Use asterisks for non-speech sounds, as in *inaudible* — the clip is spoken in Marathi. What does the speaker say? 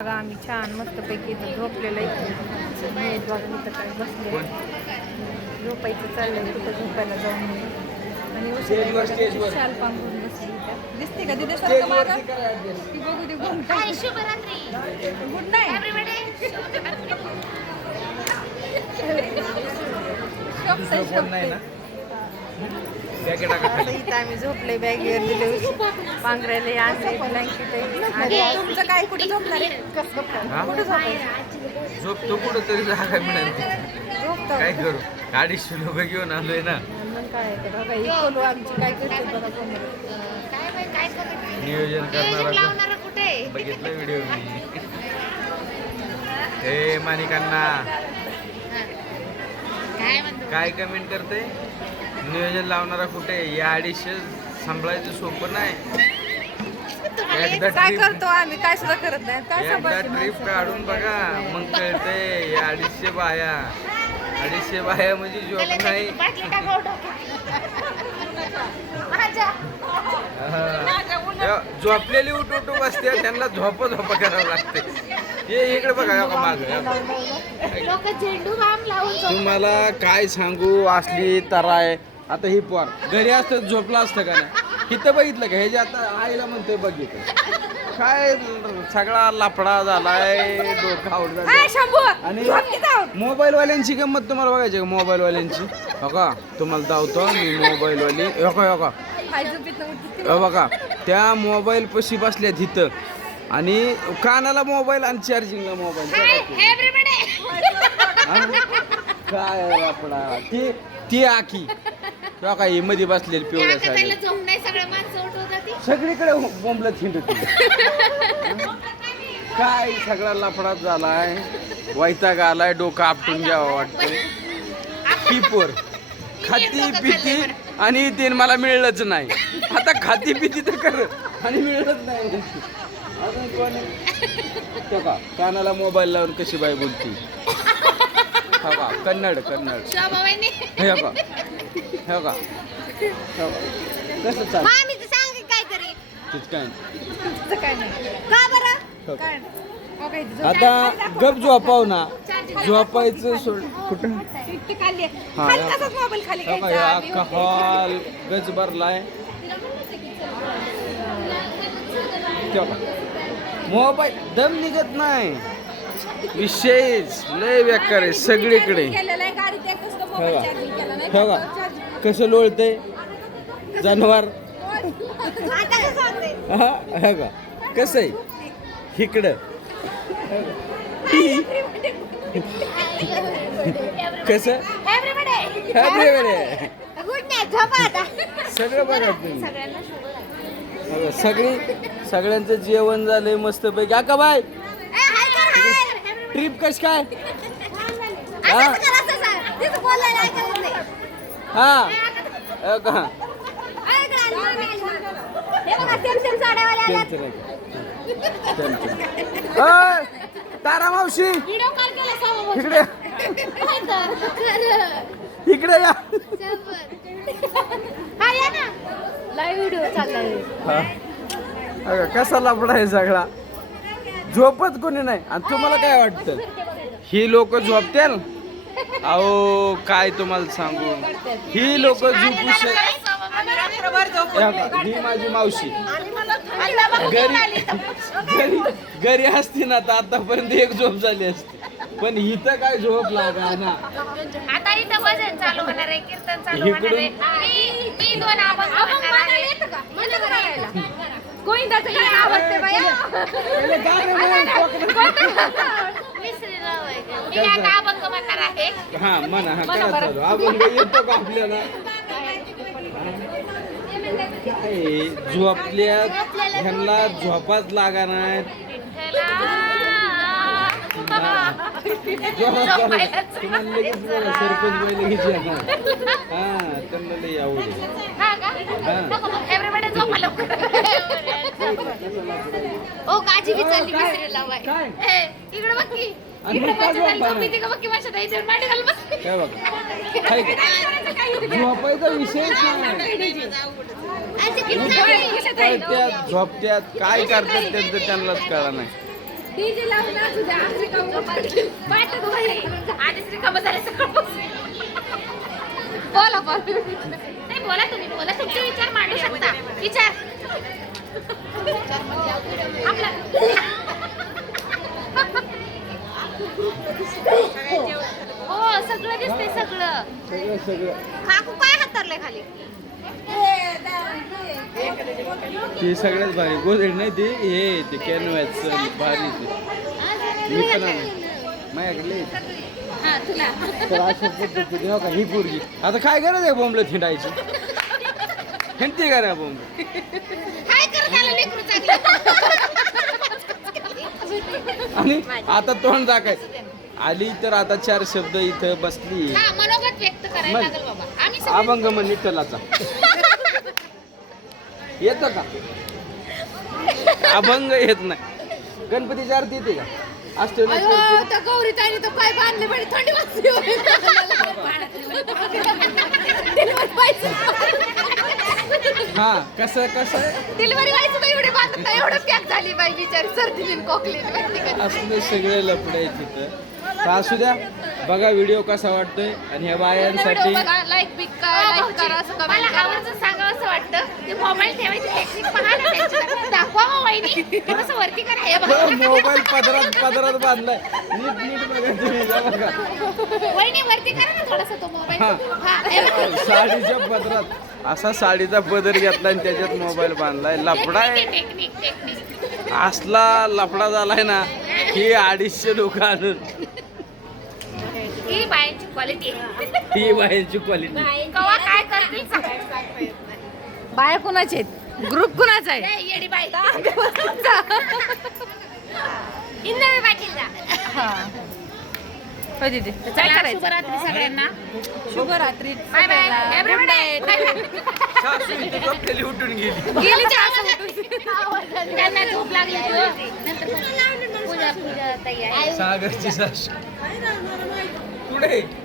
बघा आम्ही छान मस्तपैकी इथं झोपलेलं आहे. इथं काय बसले झोपायचं चाललंय कुठं झोपायला जाऊन आणि उशिरा. शाल पांघरून बसली. दिसते का तिथे सारखं? ती बघू दे गुड नाईट. एव्हरीबडी दुसरं इथं आम्ही झोपले बॅगेवर दिले पांघरायले आणले ब्लँकेट आणि तुमचं काय कुठे झोपणार आहे? कसं? कुठं झोपायचं? झोपतो कुठं तरी जागा मिळेल. झोपतो. काय करू? अडीचशे घेऊन आलोय ना. मग काय ते बघा ही खोलू आमची काय करते बघा नियोजन करणार बघितलं व्हिडिओ मी. हे मानिकांना. काय म्हणतो? काय कमेंट करते नियोजन लावणारा कुठे? या अडीचशे सांभाळायचं सोपं नाही. एकदा काय करतो आम्ही काय सुद्धा करत नाही. काय एकदा सांभाळते ट्रिप माणसं? काढून बघा मग कळते या अडीचशे बाया. अडीचशे बाया म्हणजे जोक नाही. झोपलेली उठ उठ बसते. त्यांना झोप झोप करावं लागते. हे इकडे बघा का माग. लोक झेंडू बाम लावून झोपतात. तुम्हाला काय सांगू असली तराय. आता ही पोर. घरी असतं झोपलं असतं का नाही? इथं बघितलं का हे जे आता आईला म्हणतोय बघितलं काय सगळा लफडा झालाय डोकं आउट झालं आणि. मोबाईल वाल्यांची गंमत तुम्हाला बघायची का? मोबाईल वाल्यांची हो का? तुम्हाला दावतो मी मोबाईल वाली हो का हो का. हो बघा त्या मोबाईल पशी बसल्या तिथं आणि कानाला मोबाईल आणि चार्जिंगला मोबाईल. काय आपला ती ती आखी. तेव्हा काय मध्ये बसलेली पिवळ्या साडी. नाही माणसं उठवतात ती. सगळीकडे बोंबलं थिंडत काय सगळा लफडाच झालाय? वैताग आलाय डोकं आपटून घ्यावं वाटतंय. *laughs* पिपोर. खाती पिती आणि तीन मला मिळलंच नाही. आता खाती पिती तर कर. आणि मिळलंच नाही. अजून कोण तो का? कानाला मोबाईल लावून कशी बाई बोलती? हो का कन्नड कन्नड. हे का हे का हो? कसं चाल मामी तर सांग काहीतरी तेच काय नाही. तुझं काय नाही का बरं हो का? काय नाही. हो काय झोप. आता गप झोपाव ना झोपायचं सोड कुठं इतकी खाली आहे. हा, खाली या. तसाच मोबाईल खाली हो का, घ्यायचा. या आम्ही अख्खा होते. हॉल गच भरलाय का? मोबाईल दम निघत नाही विशेष लय बेकार आहे सगळीकडे केलेलं आहे, गाडीत एक नुसतं हो मोबाईल का? चार्जिंग केला नाही. हो का? कसं लोळतंय जनावर? हा हो का? कसं आहे? इकडं कसं. सगळं तुम्ही. बघा, सगळी सगळ्यांचं जेवण झालंय मस्त पैकी का बाय. ट्रिप कश काय? हा? हा. का तारा मावशी. इकडे. इकडे या. हा, हा. कसा लफडा आहे सगळा. झोपत कोणी नाही. आणि तुम्हाला काय वाटतं? ही लोक झोपतील? अहो काय तुम्हाला सांगू? ही लोक झोपू शक हे माझी मावशी. घरी घरी घरी असती ना तर आतापर्यंत एक झोप झाली असती. पण इथं काय झोप लागा ना. आता इथं भजन चालू होणार आहे कीर्तन चालू होणार आहे. मी मी दोन आवाज म्हणणार आहे. गोविंदाचं गाणं आवडते बाया. पहिले मी आता अभंग म्हणणार आहे हा म्हणा हा करा चालू अभंग येतो का आपल्याला काय झोपल्यात ह्यांना झोपाच लागा नाही झोपायला तुम्हाला लगेच बघा, सरपंच बाई लगेच येणार हा त्यांना लई आवड आहे. हा का? नको मग, everybody झोपा लवकर. ओ काजी बी चालली विसरीला बाई. काय? ए, इकडं बघ की. झोपायचा. पळत्यात झोपत्यात काय करतात त्यांचं त्यांनाच कळा नाही. बोला बोला. नाही बोला तुम्ही. बोला तुमचे विचार मांडू शकता. विचार. आपला हो सगळं दिसतंय सगळं. काकू काय हातरले खाली. ते सगळ्यात भारी. गोदडी नाही ते? हे ते कॅनव्याच भारी ते. मी पण. माझ्याकडे. हा तुला. तर अशा पद्धतीने हो का ही पोरगी. आता काय गरज आहे बोंबलं थिंडायची? हिंडते का नाही बोंबलं काय करत आलं लेकरू चांगलं आणि आता तोंड दाखायचं आली तर आता चार शब्द इथं बसली. हा मनोगत व्यक्त करायला मग. लागेल बाबा. आम्ही सगळे- अभंग म्हण विठ्ठलाचा *laughs* येत का? अभंग येत नाही. गणपतीची आरती येते का? असते ना अयो, त्या पाय बांधले थंडी वाजली *laughs* *laughs* हा कसं कसं? डिलिव्हरी व्हायचं एवढे बांधत नाही एवढं पॅक झाली बाई बिचारी सर्दी खोकली माहिती का? असले सगळे लपडे तिथं. तर असू द्या बघा व्हिडिओ कसा वाटतोय आणि ह्या बायांसाठी लाईक बिक लाईक करा असं कमेंट करा. आवडचं सांगावं असं वाटतं ते मोबाईल ठेवायची टेक्निक पहा ना त्यांची. दाखवा हो वहिनी. थोडंसं वरती करा हे बघा. मोबाईल पदरात पदरात बांधलाय. नीट नीट बघा तुम्ही जा बघा. वहिनी वरती करा ना थोडासा तो मोबाईल हा. हा हे बघा. साडीच्या पदरात. असा साडीचा पदर घेतला आणि त्याच्यात मोबाईल बांधलाय. लफडा आहे. टेक्निक टेक्निक असला लफडा झालाय ना ही अडीचशे लोक आणून. ही बायांची क्वालिटी ही बायांची क्वालिटी कवा काय सांगायचं बाया कुणाचे आहेत? ग्रुप कुणाचा आहे? पाटील. हा. होय दीदी. काय करायचं? शुभरात्री सगळ्यांना. शुभरात्री बाय बाय. एव्हरीबडी उठून गेली. गेली *laughs* चहा उठून. त्यांना झोप लागली होती. नंतर पूजा पूजा तयारी सागरची सासू. पुढे